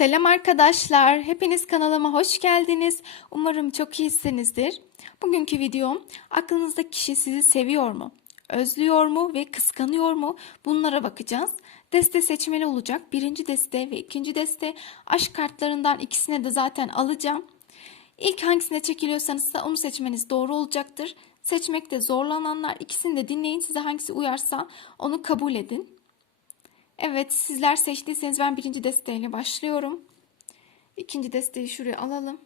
Selam arkadaşlar. Hepiniz kanalıma hoş geldiniz. Umarım çok iyisinizdir. Bugünkü videom aklınızdaki kişi sizi seviyor mu? Özlüyor mu ve kıskanıyor mu? Bunlara bakacağız. Deste seçmeli olacak. Birinci deste ve ikinci deste. Aşk kartlarından ikisine de zaten alacağım. İlk hangisine çekiliyorsanız da onu seçmeniz doğru olacaktır. Seçmekte zorlananlar ikisini de dinleyin. Size hangisi uyarsa onu kabul edin. Evet sizler seçtiyseniz ben birinci desteğiyle başlıyorum. İkinci desteği şuraya alalım.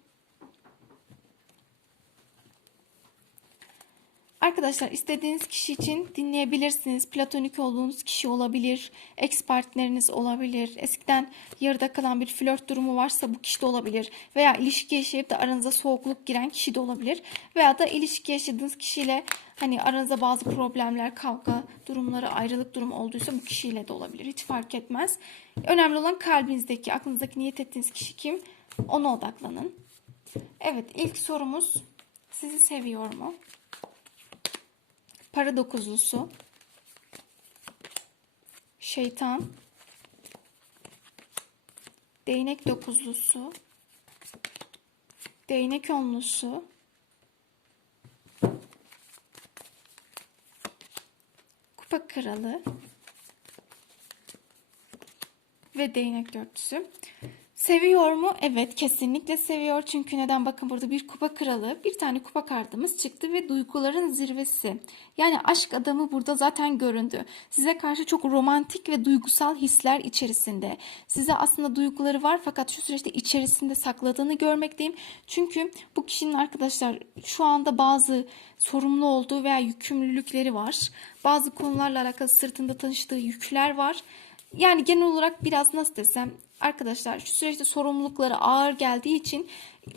Arkadaşlar istediğiniz kişi için dinleyebilirsiniz. Platonik olduğunuz kişi olabilir. Ex partneriniz olabilir. Eskiden yarıda kalan bir flört durumu varsa bu kişi de olabilir. Veya ilişki yaşayıp da aranıza soğukluk giren kişi de olabilir. Veya da ilişki yaşadığınız kişiyle hani aranızda bazı problemler, kavga durumları, ayrılık durumu olduysa bu kişiyle de olabilir. Hiç fark etmez. Önemli olan kalbinizdeki, aklınızdaki niyet ettiğiniz kişi kim? Ona odaklanın. Evet ilk sorumuz sizi seviyor mu? Para dokuzlusu. Şeytan. Değnek dokuzlusu. Değnek onlusu. Kupa kralı. Ve değnek dörtlüsü. Seviyor mu? Evet kesinlikle seviyor. Çünkü neden? Bakın burada bir kupa kralı, bir tane kupa kartımız çıktı ve duyguların zirvesi. Yani aşk adamı burada zaten göründü. Size karşı çok romantik ve duygusal hisler içerisinde. Size aslında duyguları var fakat şu süreçte içerisinde sakladığını görmekteyim. Çünkü bu kişinin arkadaşlar şu anda bazı sorumlu olduğu veya yükümlülükleri var. Bazı konularla alakalı sırtında taşıdığı yükler var. Yani genel olarak biraz nasıl desem arkadaşlar şu süreçte sorumlulukları ağır geldiği için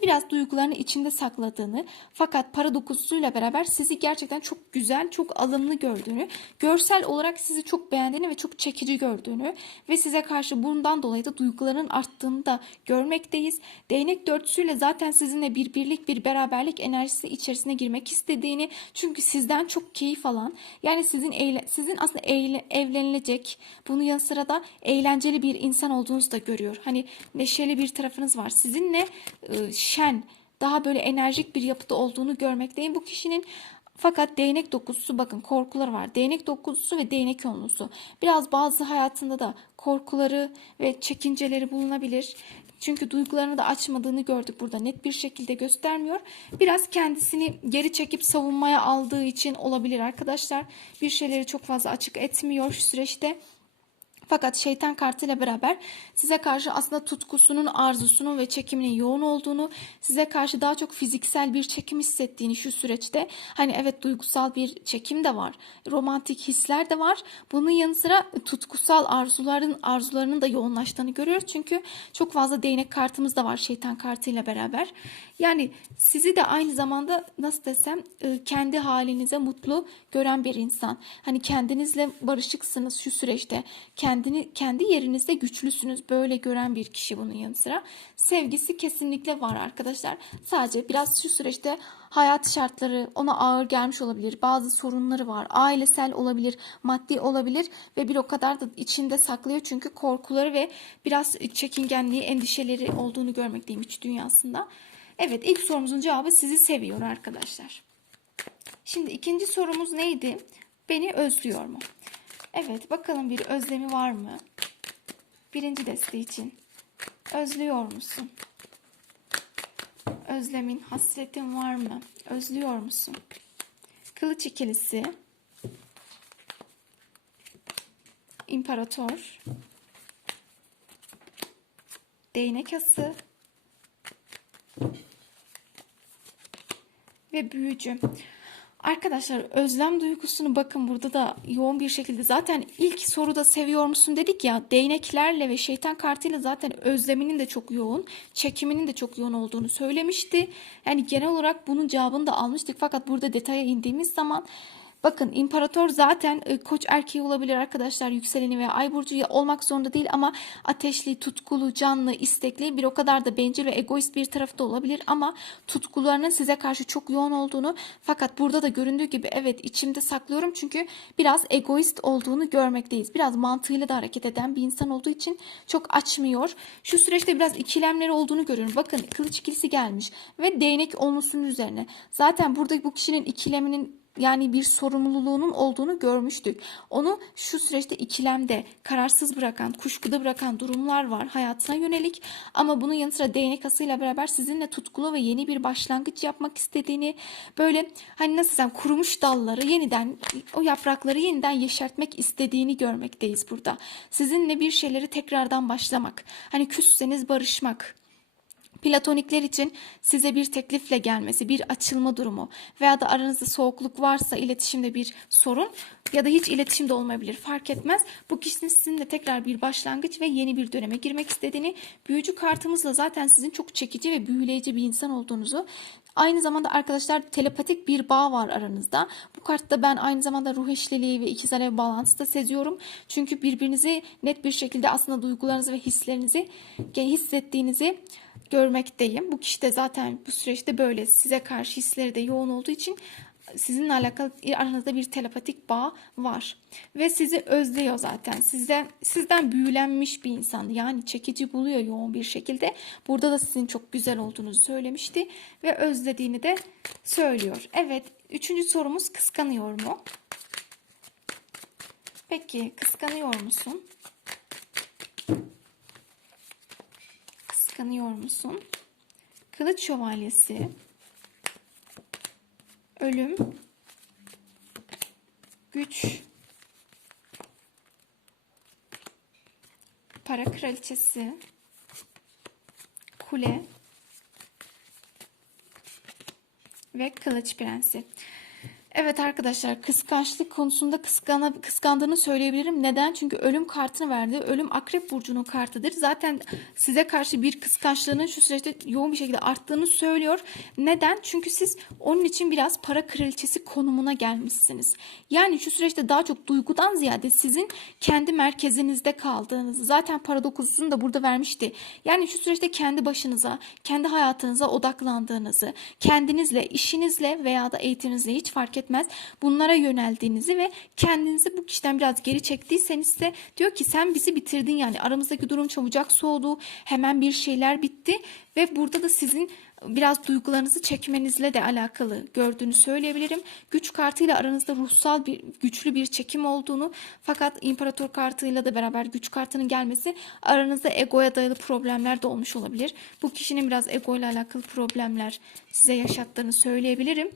biraz duygularını içinde sakladığını fakat para dokuzusuyla beraber sizi gerçekten çok güzel, çok alımlı gördüğünü, görsel olarak sizi çok beğendiğini ve çok çekici gördüğünü ve size karşı bundan dolayı da duyguların arttığını da görmekteyiz. Değnek dörtüsüyle zaten sizinle bir birlik, bir beraberlik enerjisi içerisine girmek istediğini çünkü sizden çok keyif alan yani sizin eyle, sizin aslında eyle, evlenilecek bunun yanı sıra da eğlenceli bir insan olduğunuzu da görüyor. Hani neşeli bir tarafınız var. Sizinle e, şen, daha böyle enerjik bir yapıda olduğunu görmekteyim bu kişinin. Fakat değnek dokuzusu bakın korkuları var. Değnek dokuzusu ve değnek onlusu. Biraz bazı hayatında da korkuları ve çekinceleri bulunabilir. Çünkü duygularını da açmadığını gördük burada. Net bir şekilde göstermiyor. Biraz kendisini geri çekip savunmaya aldığı için olabilir arkadaşlar. Bir şeyleri çok fazla açık etmiyor şu süreçte. Fakat şeytan kartıyla beraber size karşı aslında tutkusunun, arzusunun ve çekiminin yoğun olduğunu, size karşı daha çok fiziksel bir çekim hissettiğini şu süreçte hani evet duygusal bir çekim de var. Romantik hisler de var. Bunun yanı sıra tutkusal arzuların arzularının da yoğunlaştığını görüyoruz. Çünkü çok fazla değnek kartımız da var şeytan kartıyla beraber. Yani sizi de aynı zamanda nasıl desem e, kendi halinize mutlu gören bir insan. Hani kendinizle barışıksınız şu süreçte. Kendini kendi yerinizde güçlüsünüz. Böyle gören bir kişi bunun yanı sıra. Sevgisi kesinlikle var arkadaşlar. Sadece biraz şu süreçte hayat şartları ona ağır gelmiş olabilir. Bazı sorunları var. Ailesel olabilir, maddi olabilir ve bir o kadar da içinde saklıyor çünkü korkuları ve biraz çekingenliği, endişeleri olduğunu görmekteyim iç dünyasında. Evet ilk sorumuzun cevabı sizi seviyor arkadaşlar. Şimdi ikinci sorumuz neydi? Beni özlüyor mu? Evet bakalım bir özlemi var mı? Birinci deste için. Özlüyor musun? Özlemin, hasretin var mı? Özlüyor musun? Kılıç ikilisi. İmparator. Değnek ası. ve büyücü. Arkadaşlar özlem duygusunu bakın burada da yoğun bir şekilde zaten ilk soruda seviyor musun dedik ya değneklerle ve şeytan kartıyla zaten özleminin de çok yoğun çekiminin de çok yoğun olduğunu söylemişti. Yani genel olarak bunun cevabını da almıştık fakat burada detaya indiğimiz zaman Bakın imparator zaten e, koç erkeği olabilir arkadaşlar yükseleni veya ay burcu olmak zorunda değil ama ateşli, tutkulu, canlı, istekli bir o kadar da bencil ve egoist bir tarafı da olabilir ama tutkularının size karşı çok yoğun olduğunu fakat burada da göründüğü gibi evet içimde saklıyorum çünkü biraz egoist olduğunu görmekteyiz. Biraz mantığıyla da hareket eden bir insan olduğu için çok açmıyor. Şu süreçte biraz ikilemleri olduğunu görüyorum. Bakın kılıç ikilisi gelmiş ve değnek olmasının üzerine. Zaten burada bu kişinin ikileminin yani bir sorumluluğunun olduğunu görmüştük. Onu şu süreçte ikilemde, kararsız bırakan, kuşkuda bırakan durumlar var hayatına yönelik. Ama bunun yanı sıra değnek asıyla beraber sizinle tutkulu ve yeni bir başlangıç yapmak istediğini, böyle hani nasıl desem kurumuş dalları yeniden, o yaprakları yeniden yeşertmek istediğini görmekteyiz burada. Sizinle bir şeyleri tekrardan başlamak, hani küsseniz barışmak, Platonikler için size bir teklifle gelmesi, bir açılma durumu veya da aranızda soğukluk varsa iletişimde bir sorun ya da hiç iletişimde olmayabilir fark etmez. Bu kişinin sizinle tekrar bir başlangıç ve yeni bir döneme girmek istediğini, büyücü kartımızla zaten sizin çok çekici ve büyüleyici bir insan olduğunuzu Aynı zamanda arkadaşlar telepatik bir bağ var aranızda. Bu kartta ben aynı zamanda ruh eşliliği ve ikiz alev bağlantısı da seziyorum. Çünkü birbirinizi net bir şekilde aslında duygularınızı ve hislerinizi hissettiğinizi görmekteyim. Bu kişi de zaten bu süreçte böyle size karşı hisleri de yoğun olduğu için sizinle alakalı aranızda bir telepatik bağ var ve sizi özlüyor zaten. Sizden sizden büyülenmiş bir insan. Yani çekici buluyor yoğun bir şekilde. Burada da sizin çok güzel olduğunuzu söylemişti ve özlediğini de söylüyor. Evet, üçüncü sorumuz kıskanıyor mu? Peki, kıskanıyor musun? Kıskanıyor musun? Kılıç şövalyesi. Ölüm, güç, para kraliçesi, kule. Ve kılıç prensi. Evet arkadaşlar kıskançlık konusunda kıskana, kıskandığını söyleyebilirim. Neden? Çünkü ölüm kartını verdi. Ölüm akrep burcunun kartıdır. Zaten size karşı bir kıskançlığının şu süreçte yoğun bir şekilde arttığını söylüyor. Neden? Çünkü siz onun için biraz para kraliçesi konumuna gelmişsiniz. Yani şu süreçte daha çok duygudan ziyade sizin kendi merkezinizde kaldığınızı zaten para dokuzusunu da burada vermişti. Yani şu süreçte kendi başınıza, kendi hayatınıza odaklandığınızı, kendinizle, işinizle veya da eğitiminizle hiç fark etmez bunlara yöneldiğinizi ve kendinizi bu kişiden biraz geri çektiyseniz de diyor ki sen bizi bitirdin yani. Aramızdaki durum çabucak soğudu. Hemen bir şeyler bitti. Ve burada da sizin biraz duygularınızı çekmenizle de alakalı gördüğünü söyleyebilirim. Güç kartıyla aranızda ruhsal bir güçlü bir çekim olduğunu fakat imparator kartıyla da beraber güç kartının gelmesi aranızda egoya dayalı problemler de olmuş olabilir. Bu kişinin biraz ego ile alakalı problemler size yaşattığını söyleyebilirim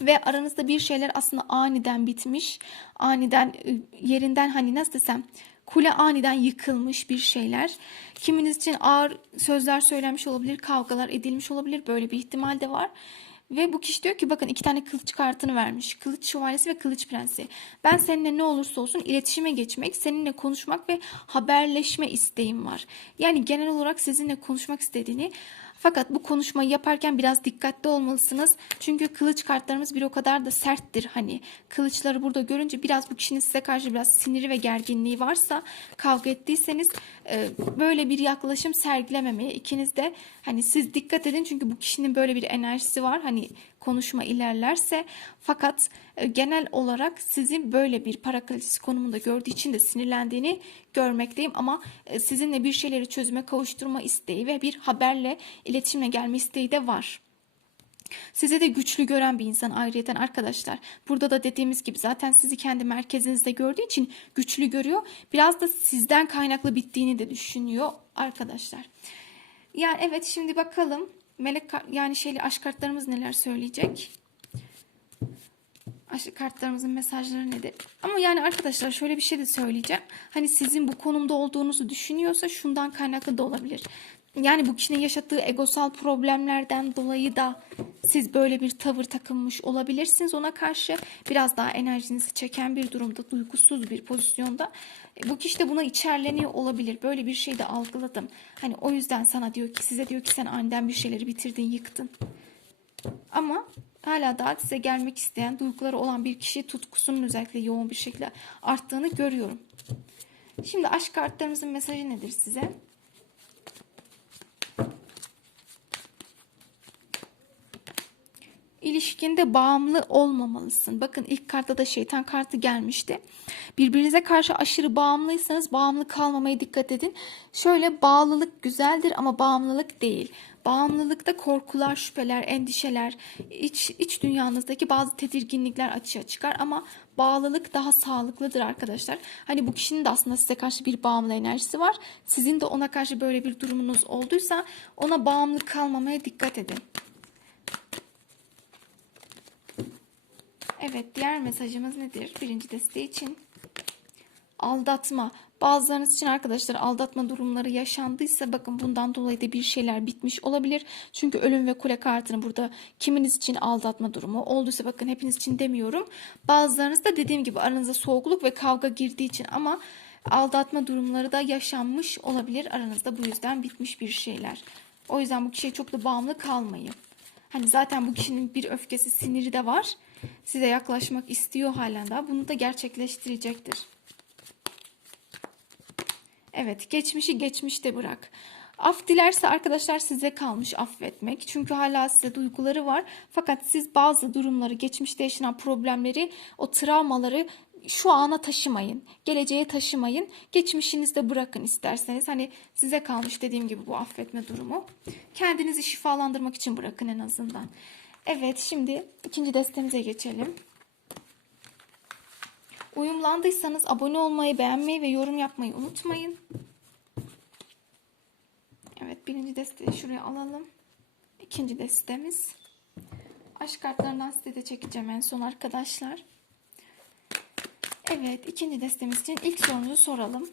ve aranızda bir şeyler aslında aniden bitmiş. Aniden ıı, yerinden hani nasıl desem kule aniden yıkılmış bir şeyler. Kiminiz için ağır sözler söylenmiş olabilir, kavgalar edilmiş olabilir. Böyle bir ihtimal de var. Ve bu kişi diyor ki bakın iki tane kılıç kartını vermiş. Kılıç şövalyesi ve kılıç prensi. Ben seninle ne olursa olsun iletişime geçmek, seninle konuşmak ve haberleşme isteğim var. Yani genel olarak sizinle konuşmak istediğini fakat bu konuşmayı yaparken biraz dikkatli olmalısınız. Çünkü kılıç kartlarımız bir o kadar da serttir. Hani kılıçları burada görünce biraz bu kişinin size karşı biraz siniri ve gerginliği varsa kavga ettiyseniz e, böyle bir yaklaşım sergilememeye ikiniz de hani siz dikkat edin çünkü bu kişinin böyle bir enerjisi var. Hani konuşma ilerlerse fakat e, genel olarak sizi böyle bir para kalitesi konumunda gördüğü için de sinirlendiğini görmekteyim ama e, sizinle bir şeyleri çözüme kavuşturma isteği ve bir haberle iletişime gelme isteği de var. Sizi de güçlü gören bir insan ayrıyeten arkadaşlar. Burada da dediğimiz gibi zaten sizi kendi merkezinizde gördüğü için güçlü görüyor. Biraz da sizden kaynaklı bittiğini de düşünüyor arkadaşlar. Yani evet şimdi bakalım melek yani şeyli aşk kartlarımız neler söyleyecek? Aşk kartlarımızın mesajları nedir? Ama yani arkadaşlar şöyle bir şey de söyleyeceğim. Hani sizin bu konumda olduğunuzu düşünüyorsa şundan kaynaklı da olabilir. Yani bu kişinin yaşadığı egosal problemlerden dolayı da siz böyle bir tavır takınmış olabilirsiniz ona karşı. Biraz daha enerjinizi çeken bir durumda, duygusuz bir pozisyonda. E, bu kişi de buna içerleniyor olabilir. Böyle bir şey de algıladım. Hani o yüzden sana diyor ki, size diyor ki sen aniden bir şeyleri bitirdin, yıktın. Ama hala daha size gelmek isteyen, duyguları olan bir kişi tutkusunun özellikle yoğun bir şekilde arttığını görüyorum. Şimdi aşk kartlarımızın mesajı nedir size? İlişkinde bağımlı olmamalısın. Bakın ilk kartta da şeytan kartı gelmişti. Birbirinize karşı aşırı bağımlıysanız bağımlı kalmamaya dikkat edin. Şöyle bağlılık güzeldir ama bağımlılık değil. Bağımlılıkta korkular, şüpheler, endişeler, iç, iç dünyanızdaki bazı tedirginlikler açığa çıkar ama bağlılık daha sağlıklıdır arkadaşlar. Hani bu kişinin de aslında size karşı bir bağımlı enerjisi var. Sizin de ona karşı böyle bir durumunuz olduysa ona bağımlı kalmamaya dikkat edin. Evet, diğer mesajımız nedir? Birinci deste için aldatma. Bazılarınız için arkadaşlar aldatma durumları yaşandıysa bakın bundan dolayı da bir şeyler bitmiş olabilir. Çünkü ölüm ve kule kartını burada kiminiz için aldatma durumu olduysa bakın hepiniz için demiyorum. Bazılarınız da dediğim gibi aranıza soğukluk ve kavga girdiği için ama aldatma durumları da yaşanmış olabilir aranızda. Bu yüzden bitmiş bir şeyler. O yüzden bu kişiye çok da bağımlı kalmayın. Hani zaten bu kişinin bir öfkesi, siniri de var. Size yaklaşmak istiyor halen daha. Bunu da gerçekleştirecektir. Evet, geçmişi geçmişte bırak. Af dilerse arkadaşlar size kalmış affetmek. Çünkü hala size duyguları var. Fakat siz bazı durumları, geçmişte yaşanan problemleri, o travmaları şu ana taşımayın. Geleceğe taşımayın. Geçmişinizde bırakın isterseniz. Hani size kalmış dediğim gibi bu affetme durumu. Kendinizi şifalandırmak için bırakın en azından. Evet şimdi ikinci destemize geçelim. Uyumlandıysanız abone olmayı, beğenmeyi ve yorum yapmayı unutmayın. Evet birinci desteği şuraya alalım. İkinci destemiz. Aşk kartlarından size de çekeceğim en son arkadaşlar. Evet ikinci destemiz için ilk sorunuzu soralım.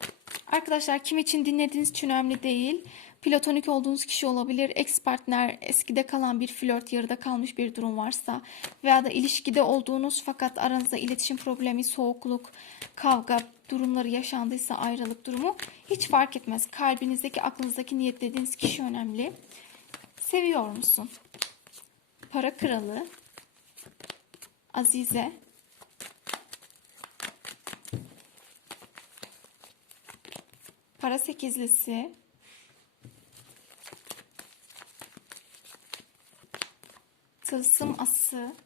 Arkadaşlar kim için dinlediğiniz için önemli değil. Platonik olduğunuz kişi olabilir. Ex partner, eskide kalan bir flört, yarıda kalmış bir durum varsa veya da ilişkide olduğunuz fakat aranızda iletişim problemi, soğukluk, kavga durumları yaşandıysa ayrılık durumu hiç fark etmez. Kalbinizdeki, aklınızdaki niyetlediğiniz kişi önemli. Seviyor musun? Para kralı, Azize, para sekizlisi, tılsım ası,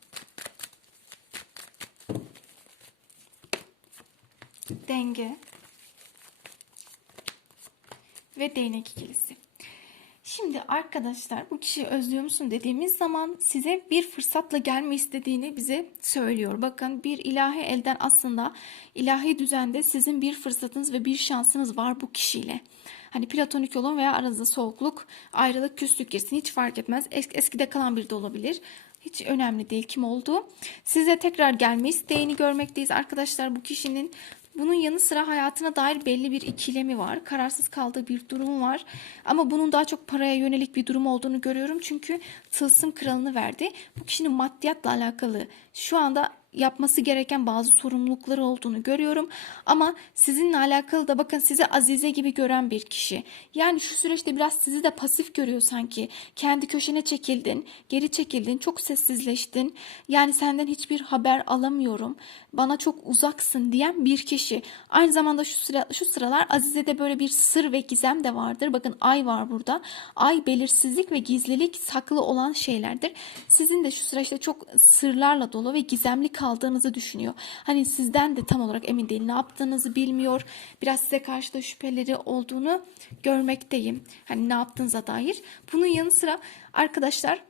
denge. Ve değnek ikilisi. Şimdi arkadaşlar bu kişiyi özlüyor musun dediğimiz zaman size bir fırsatla gelme istediğini bize söylüyor. Bakın bir ilahi elden aslında ilahi düzende sizin bir fırsatınız ve bir şansınız var bu kişiyle. Hani platonik olun veya aranızda soğukluk, ayrılık, küslük girsin hiç fark etmez. Es- eskide kalan biri de olabilir. Hiç önemli değil kim olduğu. Size tekrar gelme isteğini görmekteyiz arkadaşlar. Bu kişinin bunun yanı sıra hayatına dair belli bir ikilemi var. Kararsız kaldığı bir durumu var. Ama bunun daha çok paraya yönelik bir durum olduğunu görüyorum. Çünkü tılsım kralını verdi. Bu kişinin maddiyatla alakalı şu anda yapması gereken bazı sorumlulukları olduğunu görüyorum. Ama sizinle alakalı da bakın sizi Azize gibi gören bir kişi. Yani şu süreçte biraz sizi de pasif görüyor sanki. Kendi köşene çekildin, geri çekildin, çok sessizleştin. Yani senden hiçbir haber alamıyorum. Bana çok uzaksın diyen bir kişi. Aynı zamanda şu sıra şu sıralar Azize'de böyle bir sır ve gizem de vardır. Bakın ay var burada. Ay belirsizlik ve gizlilik saklı olan şeylerdir. Sizin de şu süreçte çok sırlarla dolu ve gizemli kaldığınızı düşünüyor. Hani sizden de tam olarak emin değil. Ne yaptığınızı bilmiyor. Biraz size karşı da şüpheleri olduğunu görmekteyim. Hani ne yaptığınıza dair. Bunun yanı sıra arkadaşlar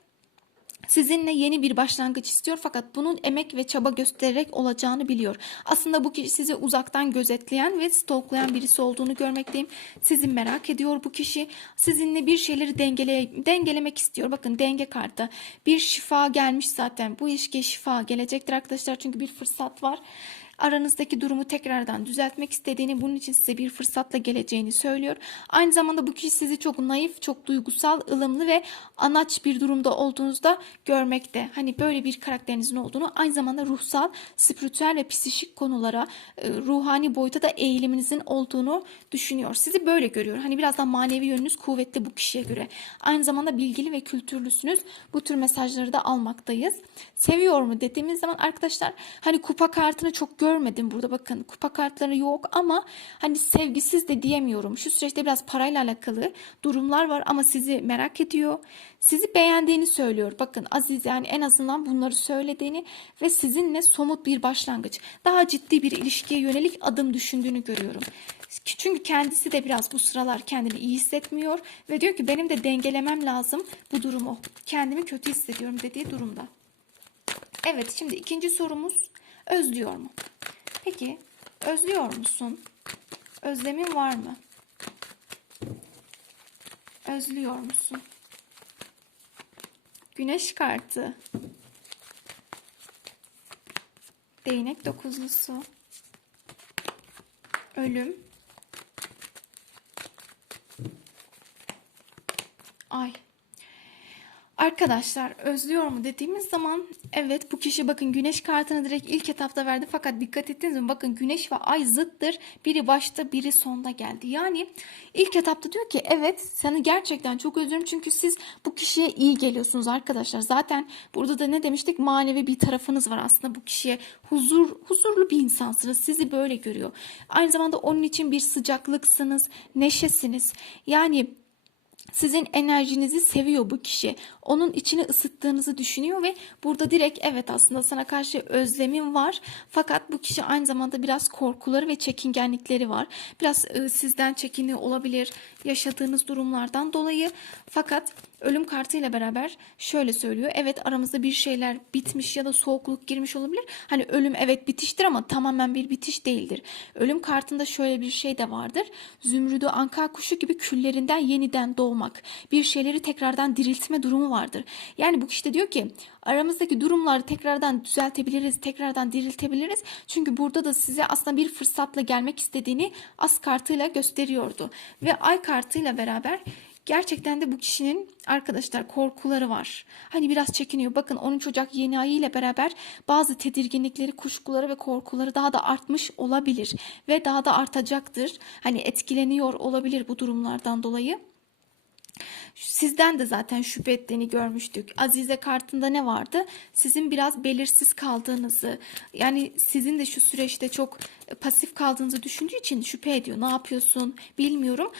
sizinle yeni bir başlangıç istiyor fakat bunun emek ve çaba göstererek olacağını biliyor. Aslında bu kişi sizi uzaktan gözetleyen ve stalklayan birisi olduğunu görmekteyim. Sizi merak ediyor bu kişi. Sizinle bir şeyleri dengele, dengelemek istiyor. Bakın denge kartı. Bir şifa gelmiş zaten. Bu ilişkiye şifa gelecektir arkadaşlar çünkü bir fırsat var. Aranızdaki durumu tekrardan düzeltmek istediğini, bunun için size bir fırsatla geleceğini söylüyor. Aynı zamanda bu kişi sizi çok naif, çok duygusal, ılımlı ve anaç bir durumda olduğunuzda görmekte. Hani böyle bir karakterinizin olduğunu, aynı zamanda ruhsal, spiritüel ve psikik konulara, e, ruhani boyuta da eğiliminizin olduğunu düşünüyor. Sizi böyle görüyor. Hani biraz da manevi yönünüz kuvvetli bu kişiye göre. Aynı zamanda bilgili ve kültürlüsünüz. Bu tür mesajları da almaktayız. Seviyor mu dediğimiz zaman arkadaşlar hani kupa kartını çok görmedim burada bakın. Kupa kartları yok ama hani sevgisiz de diyemiyorum. Şu süreçte biraz parayla alakalı durumlar var ama sizi merak ediyor. Sizi beğendiğini söylüyor. Bakın Aziz yani en azından bunları söylediğini ve sizinle somut bir başlangıç. Daha ciddi bir ilişkiye yönelik adım düşündüğünü görüyorum. Çünkü kendisi de biraz bu sıralar kendini iyi hissetmiyor ve diyor ki benim de dengelemem lazım bu durumu. Kendimi kötü hissediyorum dediği durumda. Evet şimdi ikinci sorumuz özlüyor mu? Peki özlüyor musun? Özlemin var mı? Özlüyor musun? Güneş kartı. Değnek dokuzlusu. Ölüm. Ay. Arkadaşlar özlüyor mu dediğimiz zaman evet bu kişi bakın güneş kartını direkt ilk etapta verdi. Fakat dikkat ettiniz mi? Bakın güneş ve ay zıttır. Biri başta biri sonda geldi. Yani ilk etapta diyor ki evet seni gerçekten çok özlüyorum. Çünkü siz bu kişiye iyi geliyorsunuz arkadaşlar. Zaten burada da ne demiştik? Manevi bir tarafınız var aslında bu kişiye. Huzur huzurlu bir insansınız. Sizi böyle görüyor. Aynı zamanda onun için bir sıcaklıksınız neşesiniz. Yani sizin enerjinizi seviyor bu kişi. Onun içini ısıttığınızı düşünüyor ve burada direkt evet aslında sana karşı özlemim var. Fakat bu kişi aynı zamanda biraz korkuları ve çekingenlikleri var. Biraz e, sizden çekiniyor olabilir yaşadığınız durumlardan dolayı. Fakat ölüm kartıyla beraber şöyle söylüyor. Evet aramızda bir şeyler bitmiş ya da soğukluk girmiş olabilir. Hani ölüm evet bitiştir ama tamamen bir bitiş değildir. Ölüm kartında şöyle bir şey de vardır. Zümrüdü anka kuşu gibi küllerinden yeniden doğmak. Bir şeyleri tekrardan diriltme durumu vardır. Yani bu kişi de diyor ki aramızdaki durumları tekrardan düzeltebiliriz, tekrardan diriltebiliriz. Çünkü burada da size aslında bir fırsatla gelmek istediğini as kartıyla gösteriyordu. Ve ay kartıyla beraber Gerçekten de bu kişinin arkadaşlar korkuları var. Hani biraz çekiniyor. Bakın 13 Ocak yeni ayı ile beraber bazı tedirginlikleri, kuşkuları ve korkuları daha da artmış olabilir. Ve daha da artacaktır. Hani etkileniyor olabilir bu durumlardan dolayı. Sizden de zaten şüphe ettiğini görmüştük. Azize kartında ne vardı? Sizin biraz belirsiz kaldığınızı, yani sizin de şu süreçte çok pasif kaldığınızı düşündüğü için şüphe ediyor. Ne yapıyorsun bilmiyorum.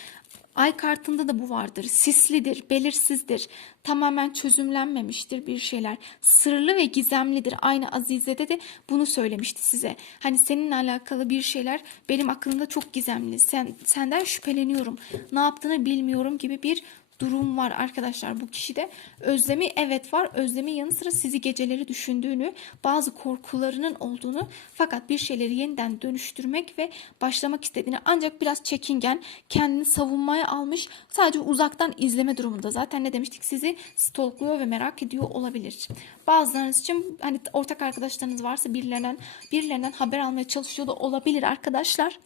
Ay kartında da bu vardır. Sislidir, belirsizdir. Tamamen çözümlenmemiştir bir şeyler. Sırlı ve gizemlidir. Aynı Azize'de de bunu söylemişti size. Hani seninle alakalı bir şeyler benim aklımda çok gizemli. Sen senden şüpheleniyorum. Ne yaptığını bilmiyorum gibi bir durum var arkadaşlar bu kişide. Özlemi evet var. Özlemin yanı sıra sizi geceleri düşündüğünü, bazı korkularının olduğunu fakat bir şeyleri yeniden dönüştürmek ve başlamak istediğini ancak biraz çekingen, kendini savunmaya almış, sadece uzaktan izleme durumunda. Zaten ne demiştik sizi stalkluyor ve merak ediyor olabilir. Bazılarınız için hani ortak arkadaşlarınız varsa birilerinden birilerinden haber almaya çalışıyor da olabilir arkadaşlar.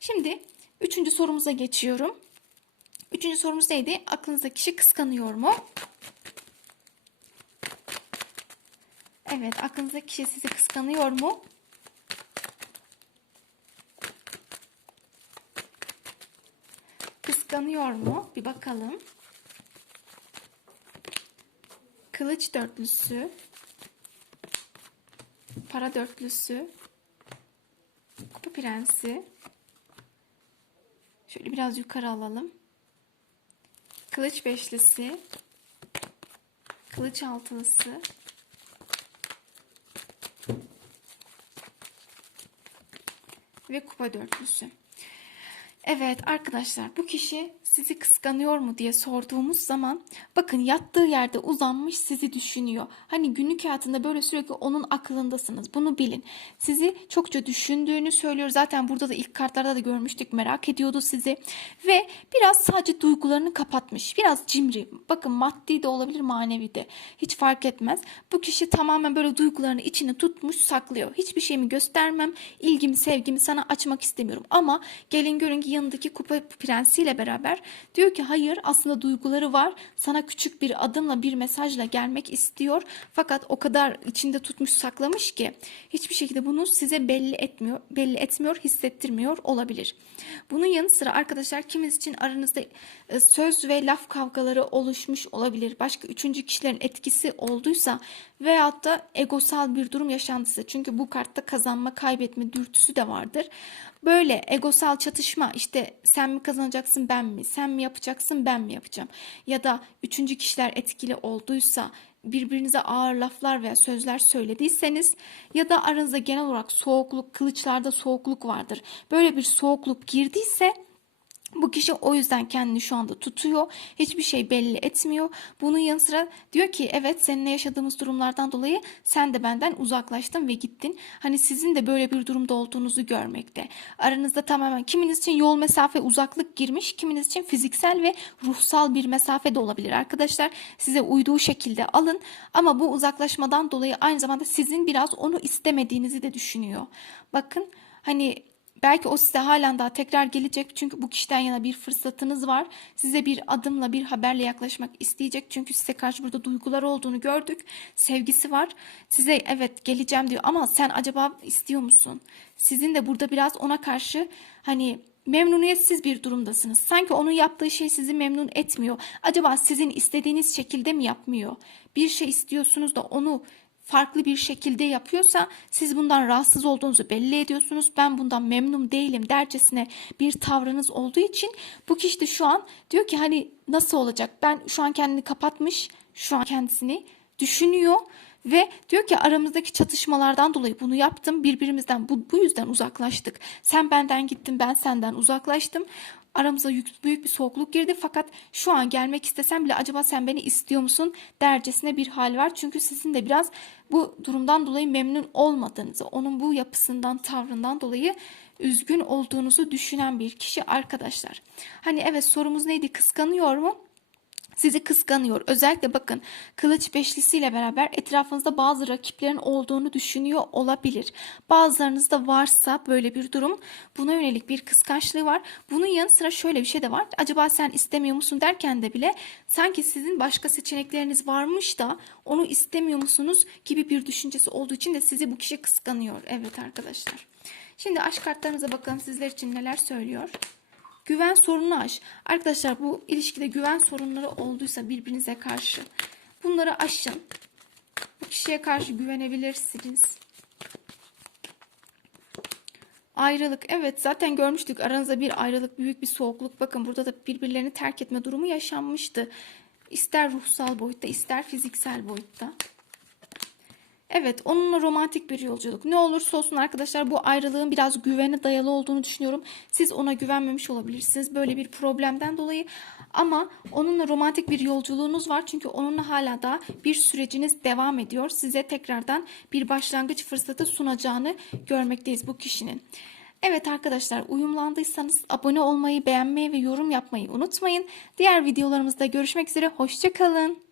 Şimdi üçüncü sorumuza geçiyorum. Üçüncü sorumuz neydi? Aklınızda kişi kıskanıyor mu? Evet, aklınızda kişi sizi kıskanıyor mu? Kıskanıyor mu? Bir bakalım. Kılıç dörtlüsü. Para dörtlüsü. Kupa prensi. Şöyle biraz yukarı alalım. Kılıç beşlisi. Kılıç altılısı. Ve kupa dörtlüsü. Evet arkadaşlar bu kişi sizi kıskanıyor mu diye sorduğumuz zaman bakın yattığı yerde uzanmış sizi düşünüyor. Hani günlük hayatında böyle sürekli onun aklındasınız. Bunu bilin. Sizi çokça düşündüğünü söylüyor. Zaten burada da ilk kartlarda da görmüştük. Merak ediyordu sizi. Ve biraz sadece duygularını kapatmış. Biraz cimri. Bakın maddi de olabilir manevi de. Hiç fark etmez. Bu kişi tamamen böyle duygularını içine tutmuş saklıyor. Hiçbir şeyimi göstermem. ilgimi sevgimi sana açmak istemiyorum. Ama gelin görün ki yanındaki kupa prensiyle beraber diyor ki hayır aslında duyguları var. Sana küçük bir adımla bir mesajla gelmek istiyor. Fakat o kadar içinde tutmuş saklamış ki hiçbir şekilde bunu size belli etmiyor, belli etmiyor, hissettirmiyor olabilir. Bunun yanı sıra arkadaşlar kiminiz için aranızda e, söz ve laf kavgaları oluşmuş olabilir. Başka üçüncü kişilerin etkisi olduysa veyahut da egosal bir durum yaşantısı. Çünkü bu kartta kazanma, kaybetme dürtüsü de vardır. Böyle egosal çatışma işte sen mi kazanacaksın ben mi? Sen mi yapacaksın ben mi yapacağım? Ya da üçüncü kişiler etkili olduysa birbirinize ağır laflar veya sözler söylediyseniz ya da aranızda genel olarak soğukluk, kılıçlarda soğukluk vardır. Böyle bir soğukluk girdiyse bu kişi o yüzden kendini şu anda tutuyor. Hiçbir şey belli etmiyor. Bunun yanı sıra diyor ki evet seninle yaşadığımız durumlardan dolayı sen de benden uzaklaştın ve gittin. Hani sizin de böyle bir durumda olduğunuzu görmekte. Aranızda tamamen kiminiz için yol mesafe uzaklık girmiş, kiminiz için fiziksel ve ruhsal bir mesafe de olabilir. Arkadaşlar size uyduğu şekilde alın ama bu uzaklaşmadan dolayı aynı zamanda sizin biraz onu istemediğinizi de düşünüyor. Bakın hani Belki o size halen daha tekrar gelecek çünkü bu kişiden yana bir fırsatınız var. Size bir adımla bir haberle yaklaşmak isteyecek çünkü size karşı burada duygular olduğunu gördük. Sevgisi var. Size evet geleceğim diyor ama sen acaba istiyor musun? Sizin de burada biraz ona karşı hani memnuniyetsiz bir durumdasınız. Sanki onun yaptığı şey sizi memnun etmiyor. Acaba sizin istediğiniz şekilde mi yapmıyor? Bir şey istiyorsunuz da onu farklı bir şekilde yapıyorsa siz bundan rahatsız olduğunuzu belli ediyorsunuz. Ben bundan memnun değilim dercesine bir tavrınız olduğu için bu kişi de şu an diyor ki hani nasıl olacak? Ben şu an kendini kapatmış, şu an kendisini düşünüyor ve diyor ki aramızdaki çatışmalardan dolayı bunu yaptım. Birbirimizden bu, bu yüzden uzaklaştık. Sen benden gittin, ben senden uzaklaştım. Aramıza yük- büyük bir soğukluk girdi fakat şu an gelmek istesem bile acaba sen beni istiyor musun dercesine bir hal var. Çünkü sizin de biraz bu durumdan dolayı memnun olmadığınızı, onun bu yapısından, tavrından dolayı üzgün olduğunuzu düşünen bir kişi arkadaşlar. Hani evet sorumuz neydi? Kıskanıyor mu? Sizi kıskanıyor. Özellikle bakın kılıç beşlisiyle beraber etrafınızda bazı rakiplerin olduğunu düşünüyor olabilir. Bazılarınızda varsa böyle bir durum buna yönelik bir kıskançlığı var. Bunun yanı sıra şöyle bir şey de var. Acaba sen istemiyor musun derken de bile sanki sizin başka seçenekleriniz varmış da onu istemiyor musunuz gibi bir düşüncesi olduğu için de sizi bu kişi kıskanıyor. Evet arkadaşlar. Şimdi aşk kartlarınıza bakalım sizler için neler söylüyor. Güven sorunu aş. Arkadaşlar bu ilişkide güven sorunları olduysa birbirinize karşı bunları aşın. Bu kişiye karşı güvenebilirsiniz. Ayrılık. Evet zaten görmüştük aranızda bir ayrılık, büyük bir soğukluk. Bakın burada da birbirlerini terk etme durumu yaşanmıştı. İster ruhsal boyutta ister fiziksel boyutta. Evet, onunla romantik bir yolculuk. Ne olursa olsun arkadaşlar bu ayrılığın biraz güvene dayalı olduğunu düşünüyorum. Siz ona güvenmemiş olabilirsiniz böyle bir problemden dolayı. Ama onunla romantik bir yolculuğunuz var. Çünkü onunla hala da bir süreciniz devam ediyor. Size tekrardan bir başlangıç fırsatı sunacağını görmekteyiz bu kişinin. Evet arkadaşlar uyumlandıysanız abone olmayı, beğenmeyi ve yorum yapmayı unutmayın. Diğer videolarımızda görüşmek üzere. Hoşçakalın.